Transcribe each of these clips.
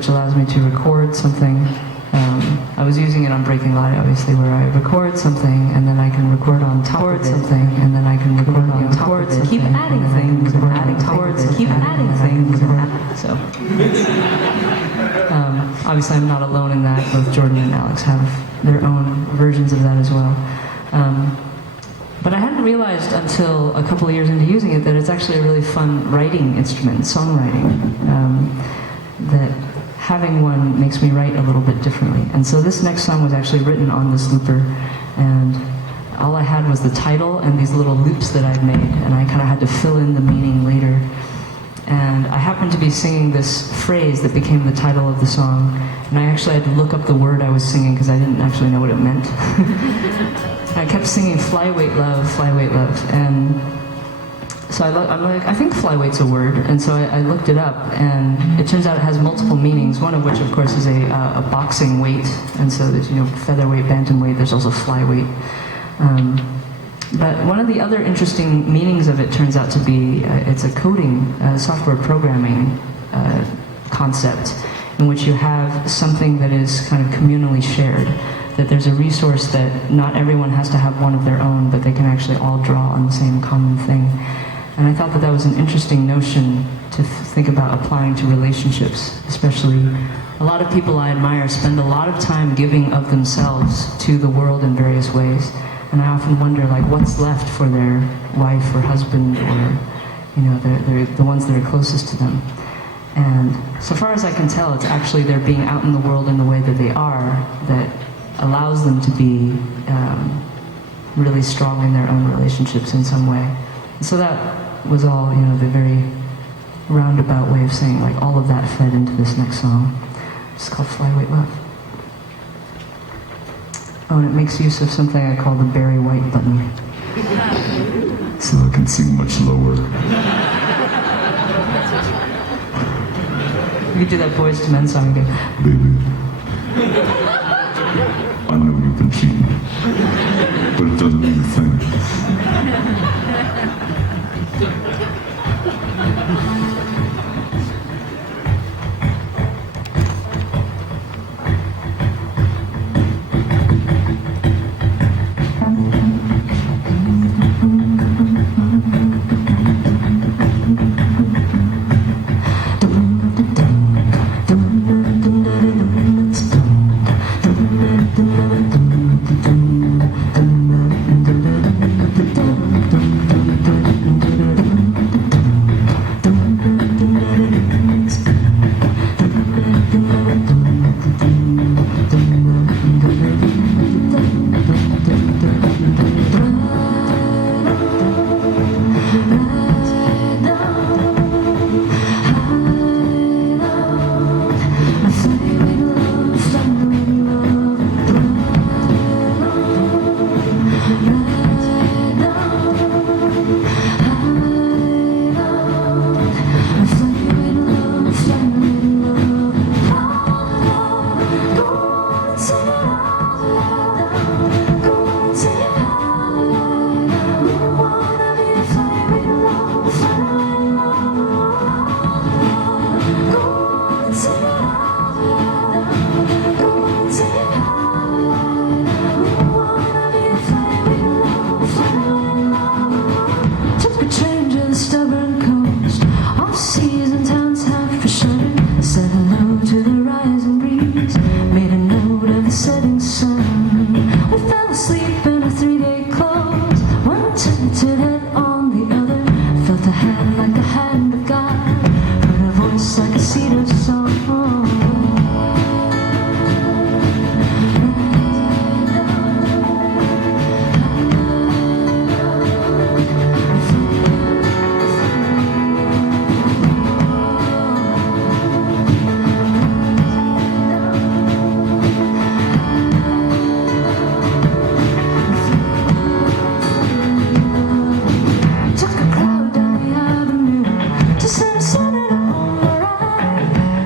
which allows me to record something. I was using it on Breaking Light, obviously, where I record something and then I can record on top of something, and then I can record on top of it. Keep adding things and adding towards it. Keep adding things. So, obviously, I'm not alone in that. Both Jordan and Alex have their own versions of that as well. But I hadn't realized until a couple of years into using it that it's actually a really fun writing instrument, songwriting. That having one makes me write a little bit differently. And so this next song was actually written on this looper, and all I had was the title and these little loops that I'd made, and I kind of had to fill in the meaning later. And I happened to be singing this phrase that became the title of the song, and I actually had to look up the word I was singing because I didn't actually know what it meant. I kept singing flyweight love, and so I'm like, I think flyweight's a word, and so I looked it up, and it turns out it has multiple meanings, one of which, of course, is a boxing weight, and so there's, featherweight, bantamweight, there's also flyweight. But one of the other interesting meanings of it turns out to be, it's a coding, software programming concept, in which you have something that is kind of communally shared, that there's a resource that not everyone has to have one of their own, but they can actually all draw on the same common thing. And I thought that that was an interesting notion to think about applying to relationships, especially a lot of people I admire spend a lot of time giving of themselves to the world in various ways. And I often wonder, like, what's left for their wife or husband or, the ones that are closest to them. And so far as I can tell, it's actually their being out in the world in the way that they are that allows them to be really strong in their own relationships in some way. And so that was all, the very roundabout way of saying, like, all of that fed into this next song. It's called Flyweight Love. Oh, and it makes use of something I call the Barry White button. So I can sing much lower. You could do that Boys to Men song again. Baby, I know you've been cheating, but it doesn't mean a thing.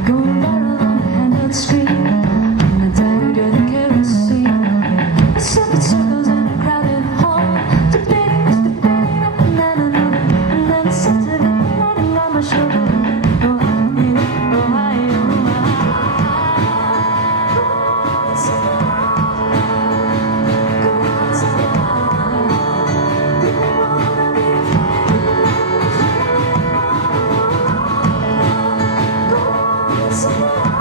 Going better than some more.